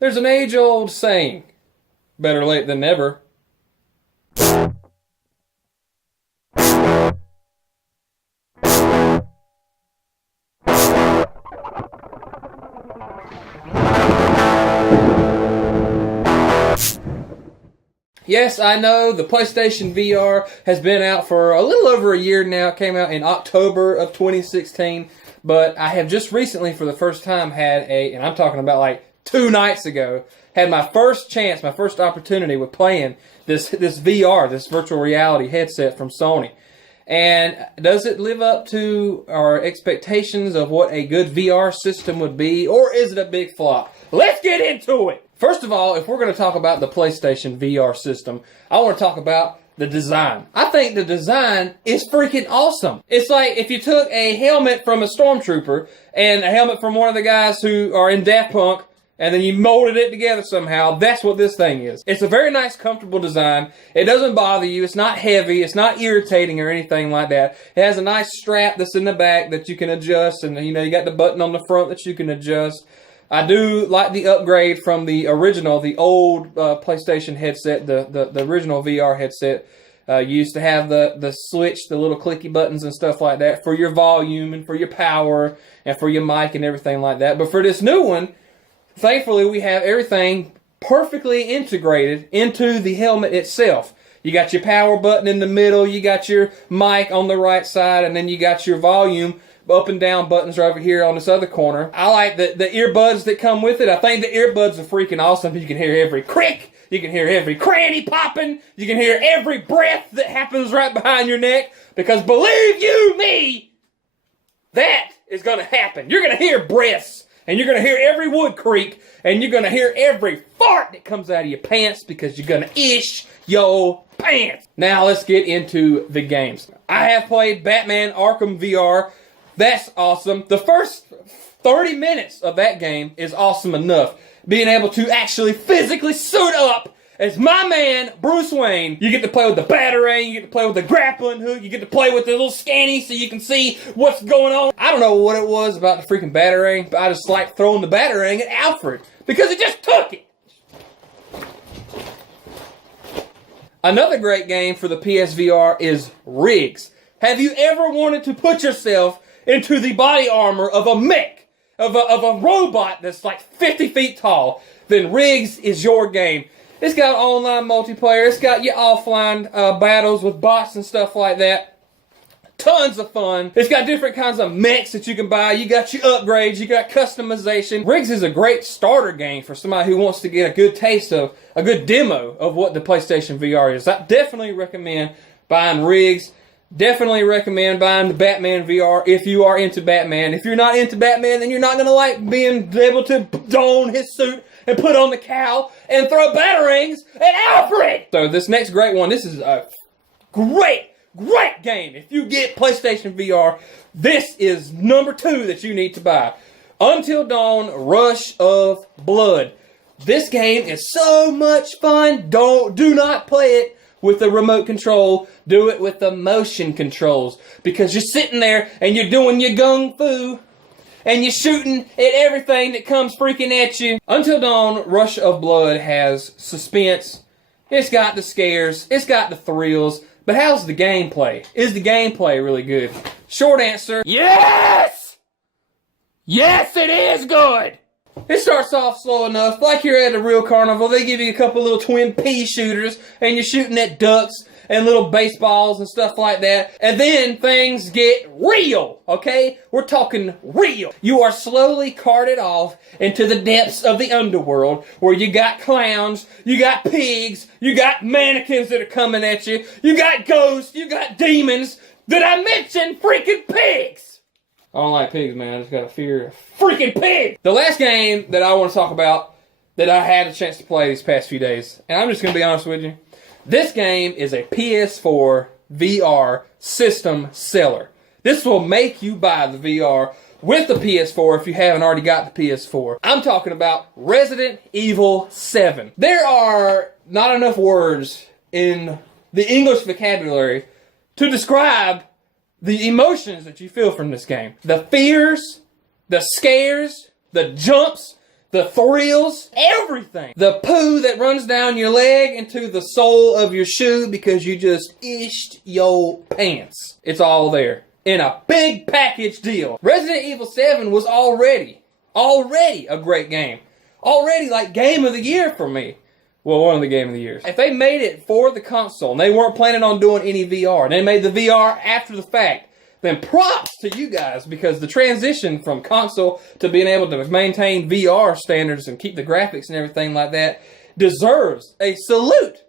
There's an age-old saying, better late than never. Yes, I know the PlayStation VR has been out for a little over a year now. It came out in October of 2016, but I have just recently, for the first time, and I'm talking about like 2 nights ago, had my first chance, my first opportunity with playing this VR, this virtual reality headset from Sony. And does it live up to our expectations of what a good VR system would be, or is it a big flop? Let's get into it! First of all, if we're going to talk about the PlayStation VR system, I want to talk about the design. I think the design is freaking awesome. It's like if you took a helmet from a stormtrooper and a helmet from one of the guys who are in Daft Punk, and then you molded it together somehow. That's what this thing is. It's a very nice, comfortable design. It doesn't bother you. It's not heavy. It's not irritating or anything like that. It has a nice strap that's in the back that you can adjust, and you got the button on the front that you can adjust. I do like the upgrade from the original, the old PlayStation headset, the original VR headset. You used to have the switch, the little clicky buttons and stuff like that for your volume and for your power and for your mic and everything like that. But for this new one, thankfully, we have everything perfectly integrated into the helmet itself. You got your power button in the middle, you got your mic on the right side, and then you got your volume up and down buttons right over here on this other corner. I like the earbuds that come with it. I think the earbuds are freaking awesome. You can hear every crick, you can hear every cranny popping, you can hear every breath that happens right behind your neck, because believe you me, that is going to happen. You're going to hear breaths. And you're going to hear every wood creak, and you're going to hear every fart that comes out of your pants, because you're going to ish your pants. Now let's get into the games. I have played Batman Arkham VR. That's awesome. The first 30 minutes of that game is awesome enough. Being able to actually physically suit up as my man, Bruce Wayne. You get to play with the Batarang, you get to play with the grappling hook, you get to play with the little scanny so you can see what's going on. I don't know what it was about the freaking Batarang, but I just like throwing the Batarang at Alfred, because it just took it. Another great game for the PSVR is Rigs. Have you ever wanted to put yourself into the body armor of a mech, of a robot that's like 50 feet tall? Then Rigs is your game. It's got online multiplayer. It's got your offline battles with bots and stuff like that. Tons of fun. It's got different kinds of mechs that you can buy. You got your upgrades. You got customization. Rigs is a great starter game for somebody who wants to get a good taste of, a good demo of what the PlayStation VR is. I definitely recommend buying Rigs. Definitely recommend buying the Batman VR if you are into Batman. If you're not into Batman, then you're not going to like being able to don his suit and put on the cowl and throw batarangs at Alfred! So this next great one, this is a great game. If you get PlayStation VR, this is number 2 that you need to buy. Until Dawn Rush of Blood. This game is so much fun. Do not play it with the remote control. Do it with the motion controls, because you're sitting there and you're doing your gung fu and you're shooting at everything that comes freaking at you. Until Dawn Rush of Blood has suspense. It's got the scares. It's got the thrills. But how's the gameplay? Is the gameplay really good? Short answer, yes! Yes, it is good! It starts off slow enough, like you're at a real carnival. They give you a couple little twin pea shooters, and you're shooting at ducks and little baseballs and stuff like that. And then things get real, okay? We're talking real. You are slowly carted off into the depths of the underworld, where you got clowns, you got pigs, you got mannequins that are coming at you, you got ghosts, you got demons. Did I mention freaking pigs? I don't like pigs, man. I just got a fear of freaking pigs. The last game that I want to talk about that I had a chance to play these past few days, and I'm just going to be honest with you, this game is a PS4 VR system seller. This will make you buy the VR with the PS4 if you haven't already got the PS4. I'm talking about Resident Evil 7. There are not enough words in the English vocabulary to describe the emotions that you feel from this game. The fears, the scares, the jumps, the thrills, everything. The poo that runs down your leg into the sole of your shoe because you just ished your pants. It's all there in a big package deal. Resident Evil 7 was already a great game. Already like game of the year for me. Well, one of the game of the years. If they made it for the console and they weren't planning on doing any VR, and they made the VR after the fact, then props to you guys, because the transition from console to being able to maintain VR standards and keep the graphics and everything like that deserves a salute.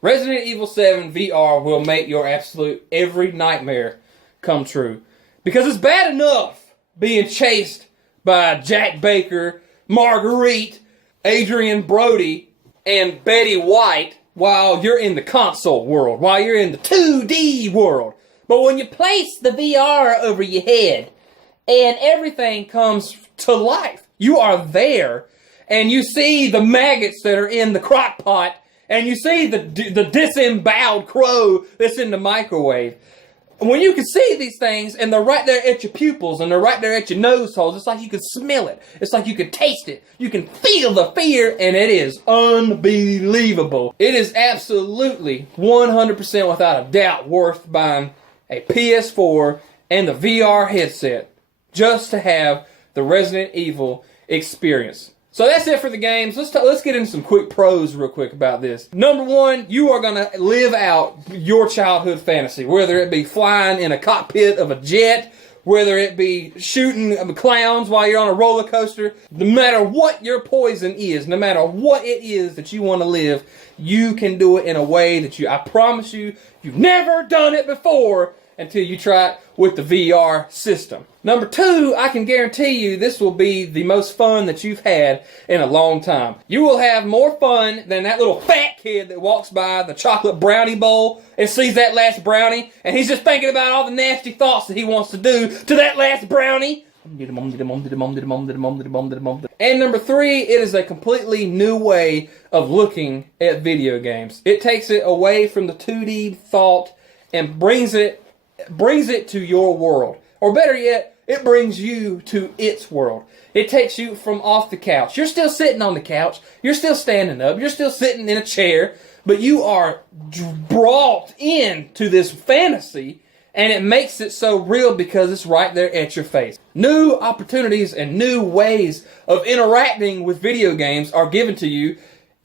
Resident Evil 7 VR will make your absolute every nightmare come true. Because it's bad enough being chased by Jack Baker, Marguerite, Adrian Brody, and Betty White while you're in the console world, while you're in the 2D world. But when you place the VR over your head and everything comes to life, you are there and you see the maggots that are in the crock pot and you see the disemboweled crow that's in the microwave. When you can see these things and they're right there at your pupils and they're right there at your nose holes, it's like you can smell it. It's like you can taste it. You can feel the fear, and it is unbelievable. It is absolutely 100% without a doubt worth buying a PS4 and the VR headset just to have the Resident Evil experience. So that's it for the games. Let's get into some quick pros real quick about this. Number one, you are going to live out your childhood fantasy, whether it be flying in a cockpit of a jet, whether it be shooting clowns while you're on a roller coaster. No matter what your poison is, no matter what it is that you want to live, you can do it in a way that I promise you've never done it before until you try it with the VR system. Number two, I can guarantee you this will be the most fun that you've had in a long time. You will have more fun than that little fat kid that walks by the chocolate brownie bowl and sees that last brownie, and he's just thinking about all the nasty thoughts that he wants to do to that last brownie. And number three, it is a completely new way of looking at video games. It takes it away from the 2D thought and brings it to your world. Or better yet, it brings you to its world. It takes you from off the couch. You're still sitting on the couch. You're still standing up. You're still sitting in a chair. But you are brought into this fantasy, and it makes it so real because it's right there at your face. New opportunities and new ways of interacting with video games are given to you.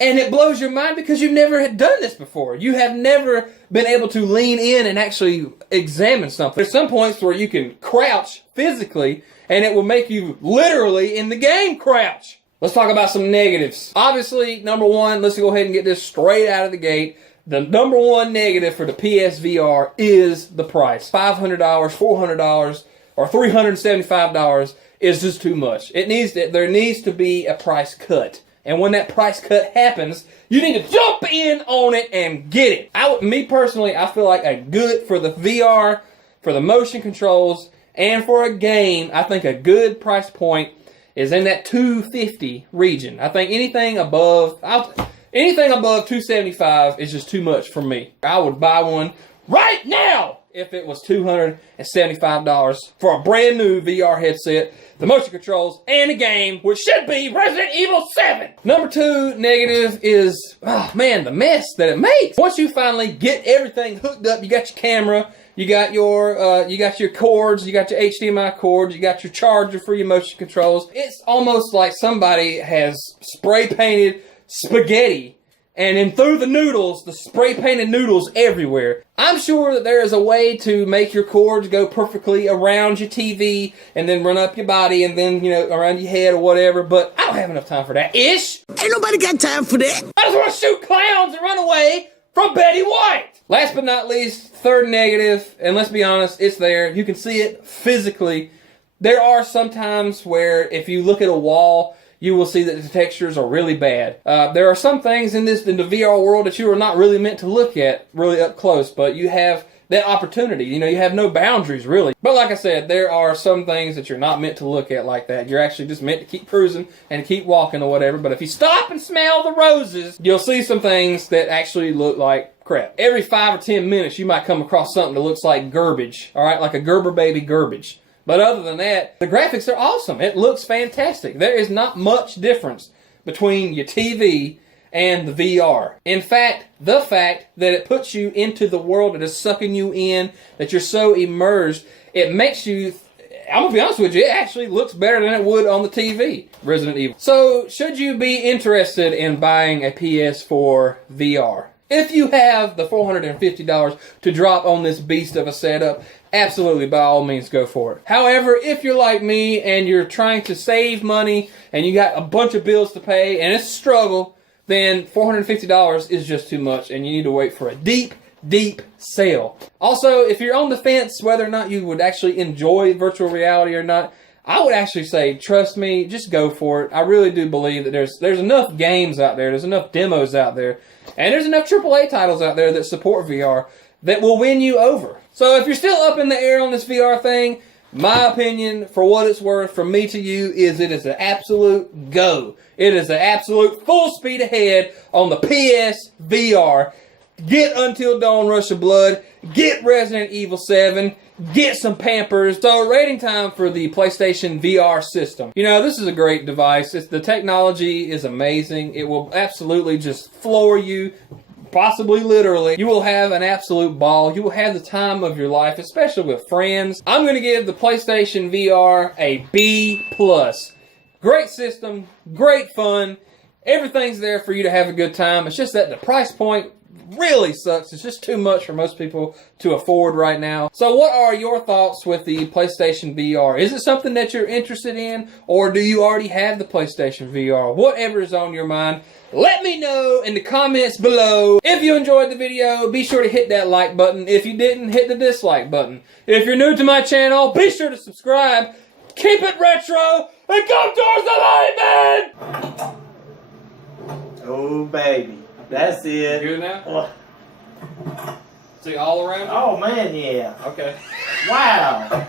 And it blows your mind because you never had done this before. You have never been able to lean in and actually examine something. There's some points where you can crouch physically and it will make you literally in the game crouch. Let's talk about some negatives. Obviously, number one, let's go ahead and get this straight out of the gate. The number one negative for the PSVR is the price. $500, $400, or $375 is just too much. There needs to be a price cut. And when that price cut happens, you need to jump in on it and get it. Me personally, I feel like for the VR, for the motion controls, and for a game, I think a good price point is in that $250 region. I think anything above $275 is just too much for me. I would buy one right now if it was $275 for a brand new VR headset, the motion controls, and a game, which should be Resident Evil 7. Number two negative is, the mess that it makes. Once you finally get everything hooked up, you got your camera, you got your cords, you got your HDMI cords, you got your charger for your motion controls. It's almost like somebody has spray painted spaghetti and then threw the noodles, the spray painted noodles everywhere. I'm sure that there is a way to make your cords go perfectly around your TV and then run up your body and then, around your head or whatever, but I don't have enough time for that. Ain't nobody got time for that. I just want to shoot clowns and run away from Betty White. Last but not least, third negative, and let's be honest, it's there. You can see it physically. There are some times where if you look at a wall, you will see that the textures are really bad. There are some things in the VR world that you are not really meant to look at really up close, but you have that opportunity. You have no boundaries, really. But like I said, there are some things that you're not meant to look at like that. You're actually just meant to keep cruising and keep walking or whatever. But if you stop and smell the roses, you'll see some things that actually look like crap. Every 5 or 10 minutes, you might come across something that looks like garbage, all right? Like a Gerber baby garbage. But other than that, the graphics are awesome. It looks fantastic. There is not much difference between your TV and the VR. In fact, the fact that it puts you into the world, that is sucking you in, that you're so immersed, it makes you, I'm going to be honest with you, it actually looks better than it would on the TV, Resident Evil. So, should you be interested in buying a PS4 VR? If you have the $450 to drop on this beast of a setup, absolutely, by all means, go for it. However, if you're like me and you're trying to save money and you got a bunch of bills to pay and it's a struggle, then $450 is just too much and you need to wait for a deep sale. Also, if you're on the fence whether or not you would actually enjoy virtual reality or not, I would actually say, trust me, just go for it. I really do believe that there's enough games out there, there's enough demos out there, and there's enough AAA titles out there that support VR that will win you over. So if you're still up in the air on this VR thing, my opinion, for what it's worth, from me to you, is it is an absolute go. It is an absolute full speed ahead on the PSVR. Get Until Dawn Rush of Blood. Get Resident Evil 7. Get some Pampers. So, rating time for the PlayStation VR system. You know, this is a great device. The technology is amazing. It will absolutely just floor you, possibly literally. You will have an absolute ball. You will have the time of your life, especially with friends. I'm going to give the PlayStation VR a B+. Great system, great fun. Everything's there for you to have a good time. It's just that the price point really sucks. It's just too much for most people to afford right now. So what are your thoughts with the PlayStation VR? Is it something that you're interested in, or do you already have the PlayStation VR? Whatever is on your mind, let me know in the comments below. If you enjoyed the video, be sure to hit that like button. If you didn't, hit the dislike button. If you're new to my channel, be sure to subscribe. Keep it retro and come towards the light, man! Oh, baby. That's it. You good now? See all around you? Oh, man, yeah. Okay. Wow.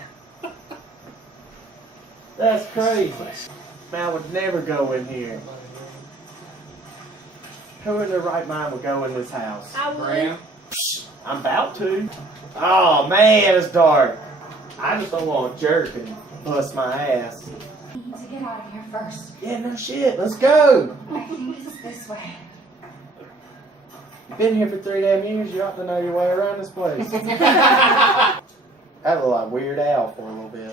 That's crazy. Man, I would never go in here. Who in their right mind would go in this house? I would. Graham? I'm about to. Oh, man, it's dark. I just don't want to jerk and bust my ass. We need to get out of here first. Yeah, no shit. Let's go. I think it's this way. You've been here for 3 damn years. You ought to know your way around this place. I look like Weird Al for a little bit.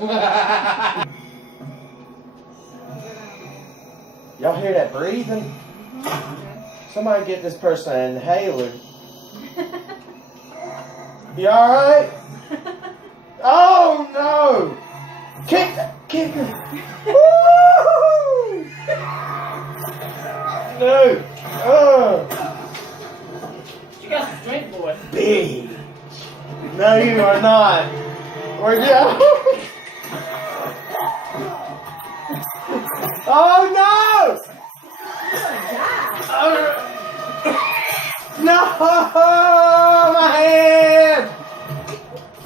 Y'all hear that breathing? Somebody get this person an inhaler. You alright? Oh no! Kick her! Woo! No! You got some strength, boy. Big! No, you are not. Where'd you go? Oh no! No! My hand!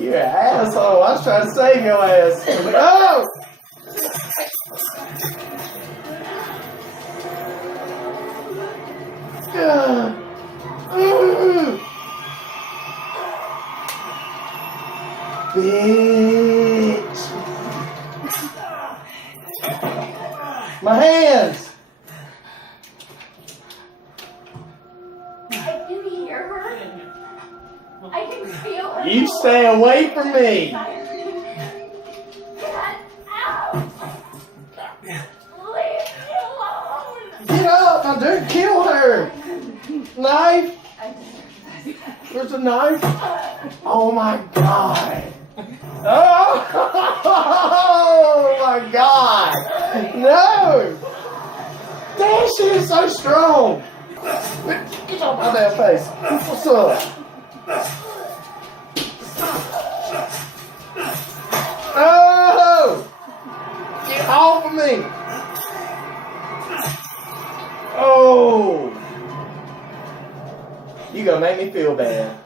You're an asshole. I was trying to save your ass. Oh! Bitch! My hands! I can hear her. I can feel her. You stay away from me! Get out! Leave me alone! Get up! I didn't kill her! Knife! There's a knife? Oh my god! Oh my god! No! That shit is so strong! Get off my damn face! What's up? Oh! Get off of me! Oh! You gonna make me feel bad.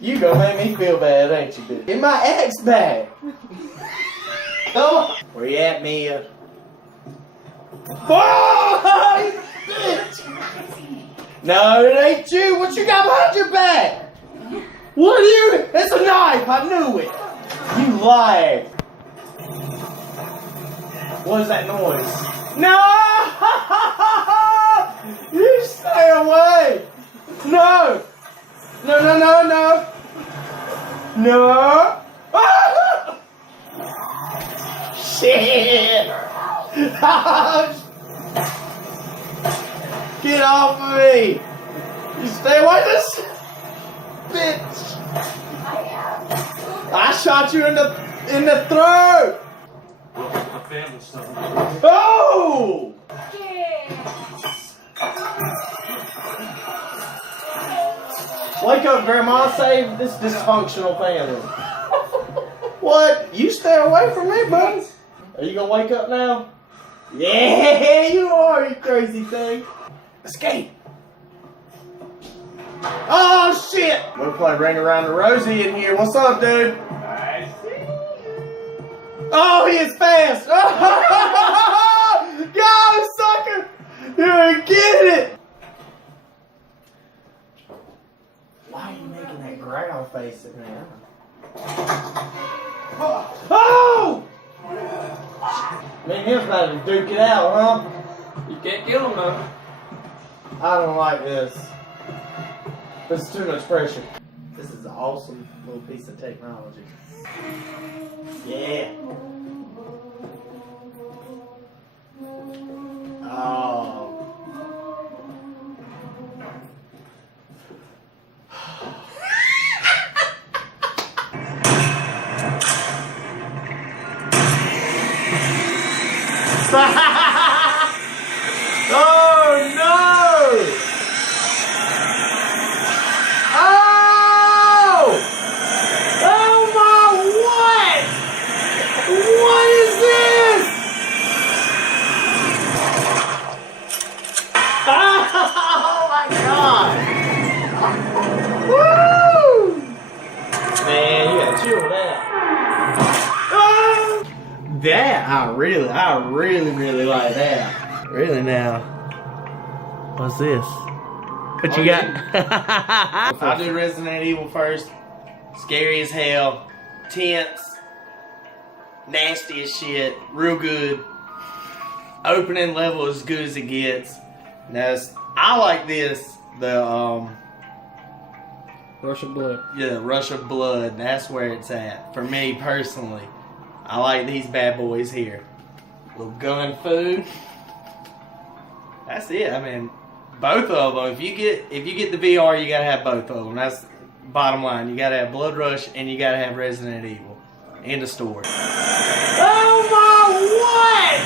You gonna make me feel bad, ain't you, bitch? Get my ex back. Come on. Where you at, Mia? Oh, you bitch! No, it ain't you. What you got behind your back? What are you? It's a knife. I knew it. You lied. What is that noise? No! You stay away! No! No, no, no, no! No! Shit! Get off of me! You stay away this bitch! I shot you in the throat! Oh! Wake up, Grandma. Save this dysfunctional family. What? You stay away from me, buddy. Are you gonna wake up now? Yeah, you are, you crazy thing. Escape. Oh, shit. We're playing Ring Around the Rosie in here. What's up, dude? Oh, he is fast! Go, sucker! You're getting it! Why are you making that growl face at me? Oh! Me and him's about to duke it out, huh? You can't kill him though. I don't like this. This is too much pressure. This is an awesome little piece of technology. Yeah. Oh. Oh no! Oh! Oh my what? What is this? Oh my god! Woo! Man, you gotta chill with that. Oh! That I really like that. Really now. What's this? What you got? I'll do Resident Evil first. Scary as hell. Tense. Nasty as shit. Real good. Opening level as good as it gets. Now, I like this. The Rush of blood. yeah, Rush of Blood. That's where it's at. For me personally. I like these bad boys here. Little gun food. That's it. I mean, both of them. If you get the VR, you gotta have both of them. That's bottom line. You gotta have Blood Rush and you gotta have Resident Evil. End of story. Oh my what?